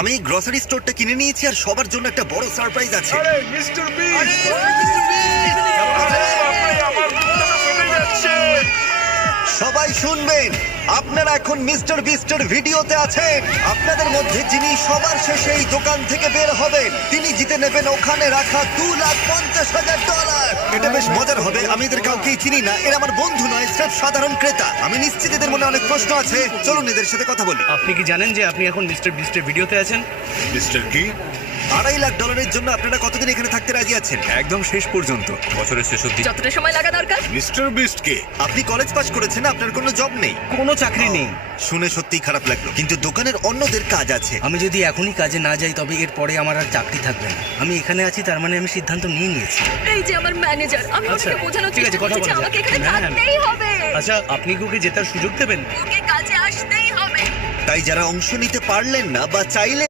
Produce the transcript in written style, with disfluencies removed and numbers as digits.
আমি গ্রসারি স্টোরটা কিনে নিয়েছি আর সবার জন্য একটা বড় সারপ্রাইজ আছে। আরে মিস্টার বিস্ট আমার বুকটা ফেটে যাচ্ছে। সবাই শুনবেন, আপনারা এখন মিস্টার বিস্টের ভিডিওতে আছেন। আপনাদের মধ্যে যিনি সবার শেষে এই দোকান থেকে বের হবেন তিনি জিতে নেবেন ওখানে রাখা $2,50,000। এটা বেশ মজার হবে। আমি এদের কাউকেই চিনি না, এরা আমার বন্ধু নয়, স্রেফ সাধারণ ক্রেতা। আমি নিশ্চিত এদের মনে অনেক প্রশ্ন আছে। চলুন এদের সাথে কথা বলি। আপনি কি জানেন যে আপনি এখন মিস্টার বিস্টের ভিডিওতে আছেন? মিস্টার কি? $2.5 লাখ জন্য আপনারা কতদিন এখানে থাকতে রাজি আছেন? একদম শেষ পর্যন্ত, বছরের শেষ অবধি। যতটা সময় লাগা দরকার। মিস্টার বিস্ট কে? আপনি কলেজ পাস করেছেন, আপনার কোনো জব নেই। কোনো চাকরি নেই। শুনে সত্যিই খারাপ লাগলো, কিন্তু দোকানের অন্যদের কাজ আছে। আমি যদি এখনই কাজে না যাই তবে এর পরে আমার আর চাকরি থাকবে না। আমি এখানে আছি তার মানে আমি সিদ্ধান্ত নিয়ে নিয়েছি। এই যে আমার ম্যানেজার, আমি আচ্ছা, ওকে বোঝানোর ঠিক আছে, চেষ্টা কথা করছি যে বলা আমাকে যাক। এখানে হ্যাঁ, থাকতেই হবে। আচ্ছা, আপনি কি ওকে জেতার সুযোগ দেবেন? ওকে কাজে আসতেই হবে। তাই যারা অংশ নিতে পারলেন না বা চাইলে